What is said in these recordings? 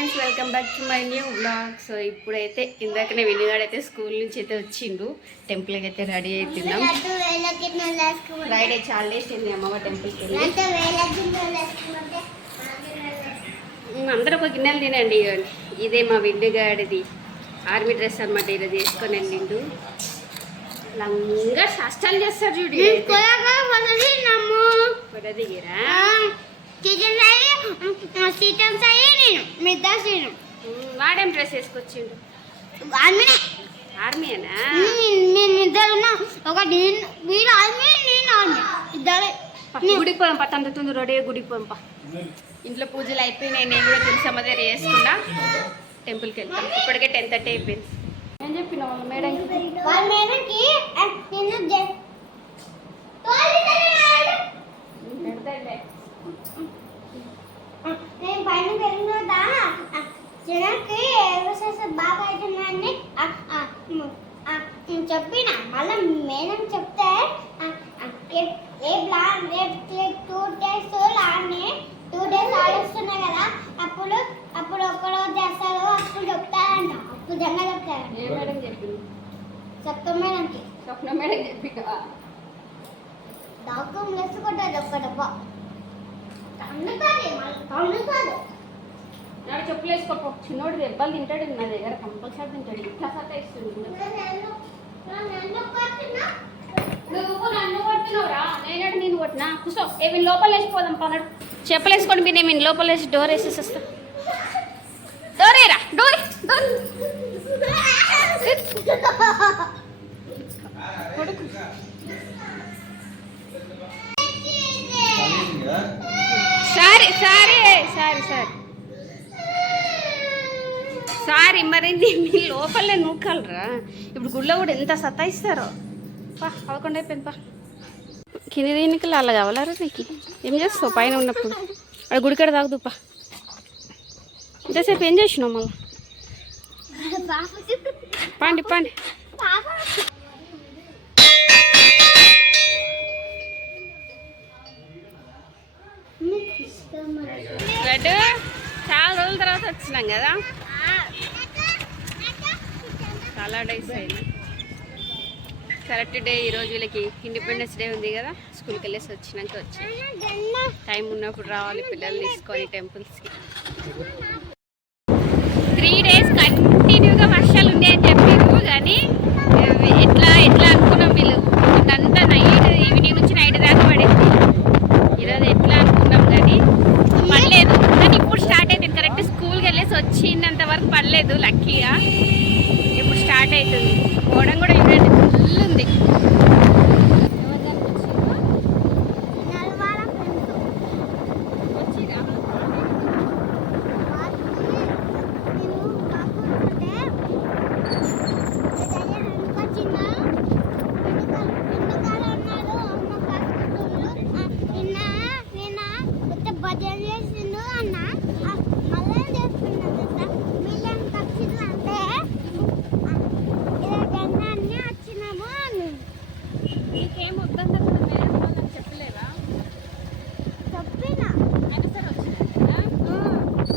Friends welcome back to my new blog so ఇప్పుడైతే ఇందాకనే వెనుగాడు అయితే స్కూల్ నుంచి అయితే వచ్చిండు. టెంపుల్కి అయితే రెడీ అవుతున్నాం ఫ్రైడే చాలా అయింది అమ్మమ్మ టెంపుల్కి అందరూ ఒక గిన్నెలు తినండి. ఇదే మా విండుగాడిది. ఆర్మీ డ్రెస్ అనమాట ఈరోజు వేసుకొని వెళ్ళిండు. లంగా కష్టాలు చేస్తారు చూడు కూడా దిగిరా ఉమ్, వాడేం డ్రెస్ వేసుకొచ్చిండు? ఆర్మీనా. ఒక నేను వీడు ఆర్మీ నేను ఆర్మీ. ఇద్దరే. గుడికి పట్ట అంత తొందర రెడీ గుడికి పోదాం పా. ఇంట్లో పూజలు అయిపోయినాయి నేను కూడా తులసమ్మ దగ్గర చేసుకున్నా టెంపుల్కి వెళ్తాం. ఇప్పటికే టెన్ థర్టీ అయిపోయింది. ఏం చెప్పిన వాళ్ళ మేడంకి నేను పైన పెరిగిన జనకి ఎవరు బాగా అవుతుందని చెప్పిన మళ్ళీ మేడం చెప్తే ఆ, ఆ, రేపు టూ డేస్ లానే టూ డేస్ ఆడొస్తున్నాయి కదా అప్పుడు అప్పుడు ఒక్క రోజు చేస్తారు అప్పుడు చెప్తారంట అప్పుడు జంగ చెప్తారంట. ఏ మేడం చెప్పింది చెప్తాం మేడంకి. స్వప్న మేడం చెప్పిందా దాకం లేసుకుంటుంది ఒక్క డబ్బా. నాడు చెప్పులు వేసుకోపో. చిన్నోడు దెబ్బలు తింటాడు నా దగ్గర కంపల్సరీ తింటాడు. ఇట్లా సత్తా ఇస్తుంది. నువ్వు నన్ను కొట్టినవురా? నేనడు నేను కొట్టినా? కూర్చో ఏమి లోపల వేసిపోదాం పనడు. చెప్పులు వేసుకొని మీరు నేను లోపల వేసి డోర్ వేసేసి వస్తా. డోరేరా door door sorry sorry. Sorry మరి మీ లోపలే నూకలరా. ఇప్పుడు గుళ్ళో కూడా ఎంత సతాయిస్తారో. పా పదకొండు అయిపోయింది పా. కింద దీనికి అలా కావాలరా నీకు? ఏం చేస్తావు పైన ఉన్నప్పుడు? అక్కడ గుడికాడ తాగుదు పా ఇంతసేపు ఏం చేసినావు మళ్ళీ పండి పండి. రెడ్ చాలా రోజుల తర్వాత వచ్చినాం కదా? చాలా డేస్ అయింది. కరెక్ట్ డే ఈరోజు వీళ్ళకి ఇండిపెండెన్స్ డే ఉంది కదా? స్కూల్కి వెళ్ళేసి వచ్చినాక వచ్చి టైం ఉన్నప్పుడు రావాలి పిల్లల్ని తీసుకొని టెంపుల్స్కి త్రీ డేస్ కంటిన్యూగా వర్షాలు ఉన్నాయని చెప్పారు కానీ అవి ఎట్లా ఎట్లా అనుకున్నాం వీళ్ళు అంతా నైట్ ఈవినింగ్ నుంచి నైట్ దాకా పడింది ఈరోజు ఎట్లా అనుకున్నాం కానీ పడలేదు కానీ ఇప్పుడు స్టార్ట్ అయింది కరెక్ట్ స్కూల్కి వెళ్ళేసి వచ్చినంత వరకు పడలేదు లక్కీగా ఇప్పుడు స్టార్ట్ అవుతుంది పోవడం కూడా చూడండి ఫుల్ ఉంది వచ్చిరా? భజన చేసిండు అన్న మళ్ళీ చేస్తున్నా మిలియన్ ఖర్చులు అంటే ఇలా జనాన్ని వచ్చినాము అని నీకేం వద్దంటే కూడా మేడం వాళ్ళకి చెప్పలేదా? చెప్పిన. అయినా సరే వచ్చినా?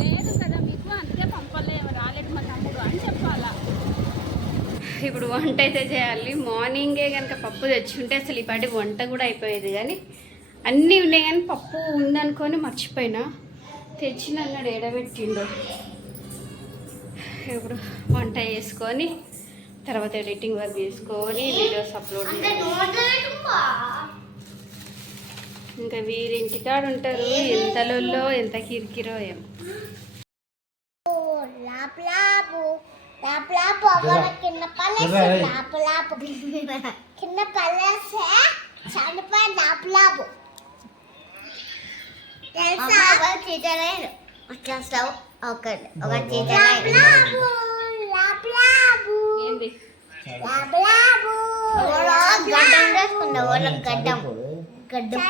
లేదు కదా మీకు అందుకే పంపలే రాలేదు మా తమ్ముడు అని చెప్పాలా? ఇప్పుడు వంట అయితే చేయాలి. మార్నింగే కనుక పప్పు తెచ్చుంటే అసలు ఈ పాటికి వంట కూడా అయిపోయేది. కానీ అన్నీ ఉన్నాయి కానీ పప్పు ఉందనుకొని మర్చిపోయినా. తెచ్చిన అన్నాడు ఎడబెట్టిండు ఇప్పుడు వంట చేసుకొని తర్వాత ఎడిటింగ్ వర్క్ చేసుకొని వీడియోస్ అప్లోడ్ ఇంకా వీరింటికాడ ఉంటారు ఎంతలో ఎంత కిరికిరో ఏం కింద పల్లేసి చనిపోయి తెలుసా? ఒక ఒక ఏంది గడ్డం వేసుకుందా వాళ్ళ గడ్డం గడ్డం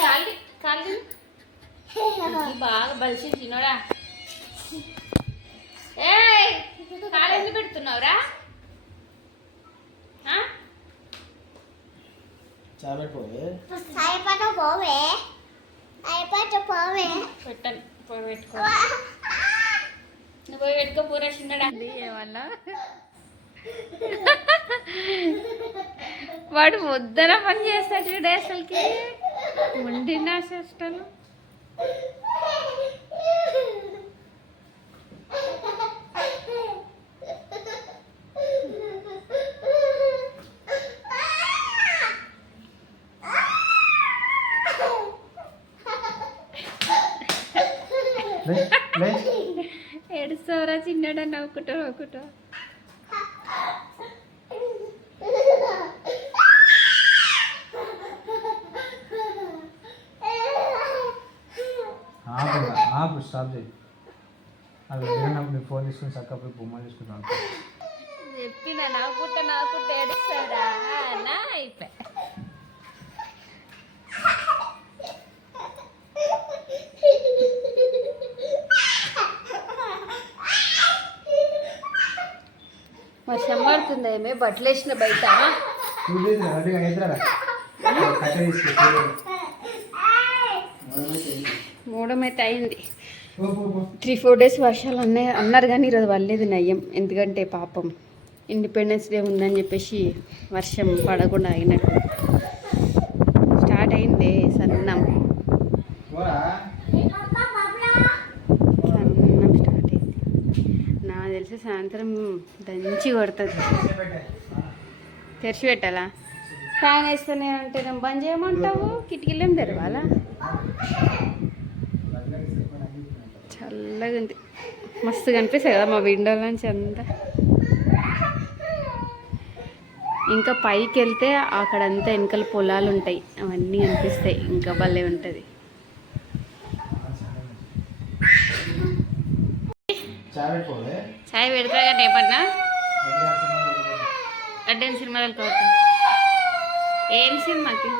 కాళ్ళు కాళ్ళు బాగా బలిసి కాలు ఎందుకు పెడుతున్నావురా ఆ? చాయ్ అయిపోతా పోవే పెట్టాను పోయి పెట్టుకో. నువ్వు పోయి పెట్టుకో పూర చిన్నడా. వల్ల వాడు ముద్దన పని చేస్తాడు అసలుకి. ఉండిన చేస్తాను. ఏడుస్తావరా చిన్నడా నవ్వుకుంటా నవ్వుకుంటా ఆపు స్టాప్ చేయి. అది నీ ఫోన్ తీసుకుని చక్కగా పోయి బొమ్మ తీసుకుంటాను చెప్పిన నవ్వుకుంటా నవ్వుకుంటా ఏడుస్తాడా? నా అయిపోయి. వర్షం పడుతుంది ఏమే? బట్టలు వేసిన బయట. మూడమైతే అయింది. త్రీ ఫోర్ డేస్ వర్షాలు అన్నాయి అన్నారు కానీ ఈరోజు పడలేదు నయ్యం. ఎందుకంటే పాపం ఇండిపెండెన్స్ డే ఉందని చెప్పేసి వర్షం పడకుండా అయినట్టు స్టార్ట్ అయింది సన్నం పోరా సన్నం స్టార్ట్ అయింది నాకు తెలిసి సాయంత్రం దంచి కొడుతుంది. తెరిచి పెట్టాలా? ఫ్యాన్ వేస్తేనే అంటే నేను బంద్ చేయమంటావు? కిటికీలేం తెరవాలా? చల్లగా ఉంది. మస్తు కనిపిస్తుంది కదా మా విండో నుంచి అంతా. ఇంకా పైకి వెళ్తే అక్కడంతా వెనకాల పొలాలు ఉంటాయి అవన్నీ కనిపిస్తాయి. ఇంకా భలే ఉంటుంది. చాయ్ పెడతా. కానీ ఏమన్నా అడ్డెన్ సినిమాలకు అవుతాయి ఏం సినిమాకి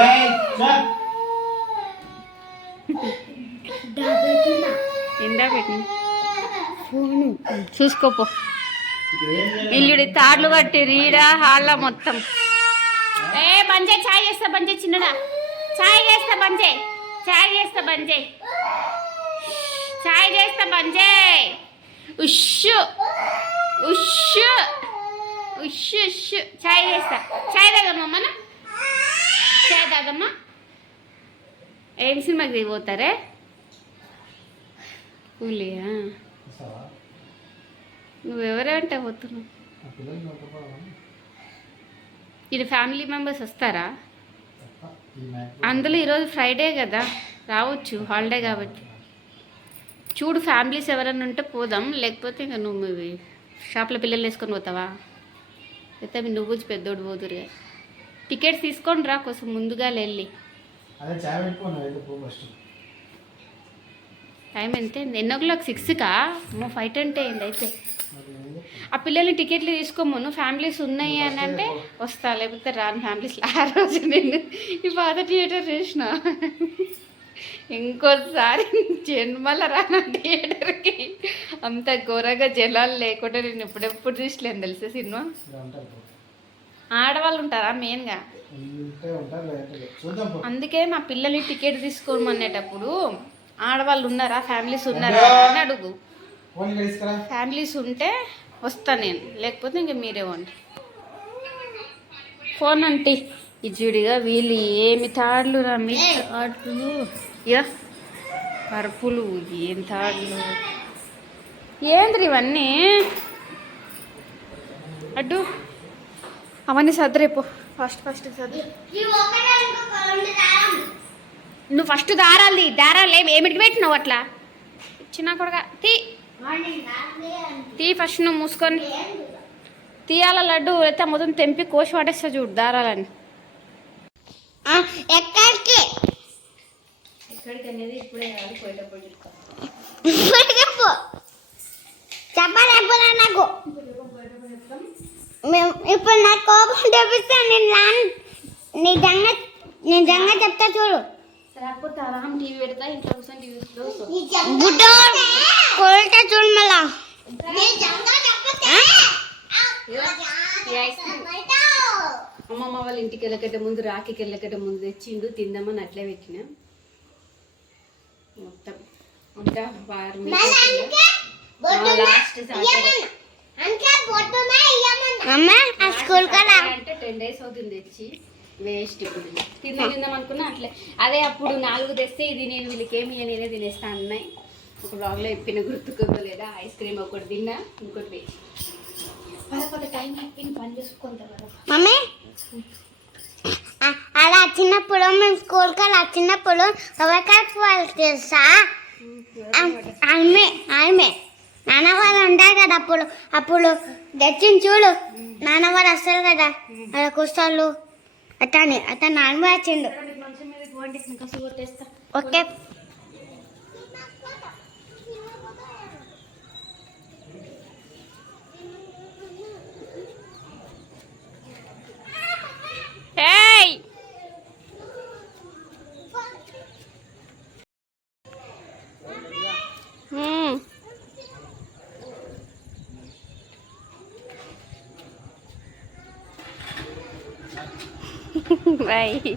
ఏయ్, చాయ్. ఎండా పెట్టి ఫోను చూసుకోపో? ఇల్లుడి తాడ్లు కట్టి రీడా హాల్లో మొత్తం. ఏ బంజే చాయ్ చేస్తా బంజే చిన్నడా. చాయ్ చేస్తా బంజే. చాయ్ చేస్తా బంజే. చాయ్ చేస్తా బంజే ఉష్ ఉష్ ఉష్ ఉష్ చాయ్ చేస్తా. చాయ్ తాగమ్మా మనం చాయ్ తాగమ్మా. ఏం సినిమాకి పోతారే? కూలియా? నువ్వెవరంటే పోతున్నావు? ఇది ఫ్యామిలీ మెంబర్స్ వస్తారా? అందులో ఈరోజు ఫ్రైడే కదా. రావచ్చు. హాలిడే కాబట్టి. చూడు ఫ్యామిలీస్ ఎవరైనా ఉంటే పోదాం. లేకపోతే ఇంకా నువ్వు ఇవి షాప్లో పిల్లలు వేసుకొని పోతావా? మీ నువ్వు పెద్దోడు పోదురుగా. టికెట్స్ తీసుకొని రా కొంచెం ముందుగా వెళ్ళి నువ్వు అయితే టైం ఎంత ఎన్నో క్లాక్ సిక్స్కా అమ్మో ఫైవ్ టెంట్ అయింది అయితే? ఆ పిల్లల్ని టికెట్లు తీసుకోమను ఫ్యామిలీస్ ఉన్నాయి అని అంటే వస్తా. లేకపోతే రాను ఫ్యామిలీస్ ఆ రోజు నేను ఈ పాత థియేటర్ చూసిన. ఇంకోసారి జన్మల రాను థియేటర్కి అంత ఘోరంగా జనాలు లేకుండా నేను ఎప్పుడెప్పుడు చూసలేను తెలుసా సినిమా? ఆడవాళ్ళు ఉంటారా మెయిన్గా? అందుకే మా పిల్లల్ని టికెట్ తీసుకోమనేటప్పుడు ఆడవాళ్ళు ఉన్నారా ఫ్యామిలీస్ ఉన్నారా అని అడుగు. ఫ్యామిలీస్ ఉంటే వస్తా నేను లేకపోతే ఇంక మీరే వండి. ఫోన్ అంటే ఇజుడిగా వీళ్ళు ఏమి తాడ్లు రమ్మి మీ తాడ్లు? యా పరుపులు ఏం తాడ్లు? ఏంద్రి ఇవన్నీ? అడ్డు. అవన్నీ సదరేపో ఫస్ట్ ఫస్ట్ సదరు నువ్వు ఫస్ట్ దారాలి దారాలు ఏమి ఏమిటికి పెట్టినావు అట్లా? ఇచ్చినా కూడా తీ. తీ ఫస్ట్ నువ్వు మూసుకొని. తీయాల లడ్డు లేకపోతే మొత్తం తెంపి కోసి పడేస్తా చూడు దారాలని. ఎక్కడికి ఎక్కడికి? అనేది ఇప్పుడే కాదు పోయేటప్పుడు చెప్తా. చెప్పు. చెప్పలేకపోతే నాకు. మేము ఇప్పుడు నాకు కోపం తెప్పిస్తే నేను లాన్ నిజంగా నిజంగా చెప్తా చూడు. లేకపోతే ఆరాం టీవీ పెడతా ఇంట్లో కూర్చొని టీవీ గుడ్డ కొలట చూడు మళ్ళా? అమ్మమ్మ వాళ్ళ ఇంటికి వెళ్ళకట ముందు రాఖీకి వెళ్ళకట ముందు తెచ్చిండు తిందామని అట్లే పెట్టిన. మొత్తం. అంతా వారు లాస్ట్ అంటే పొద్దునే ఇయ్యమన్నా. అమ్మ ఆ స్కూల్ కదా అంటే టెన్ డేస్ అవుతుంది తెచ్చి. వేస్ట్ ఇప్పుడు. తిందా తిందాం అనుకున్నా అట్లే. అదే అప్పుడు నాలుగు తెస్తే ఇది నేను వీళ్ళకి ఏమి నేనే తినేస్తా అన్నాయి. ఒక బ్లాగ్లో చెప్పిన గుర్తుకోలేదా ఐస్ క్రీమ్ ఒకటి తిన్నా ఇంకోటి వేసి మమ్మీ? అలా చిన్నప్పుడు మేము స్కూల్కి అలా చిన్నప్పుడు ఎవరికాయకు వాళ్ళు తెలుసా? ఆమె ఆమె. నాన్న వాళ్ళు ఉంటారు కదా అప్పుడు అప్పుడు తెచ్చింది చూడు. నాన్న వాళ్ళు వస్తారు కదా అలా కూర్చోళ్ళు. అతని అతను నాన్న వచ్చిండు. ఓకే. બાય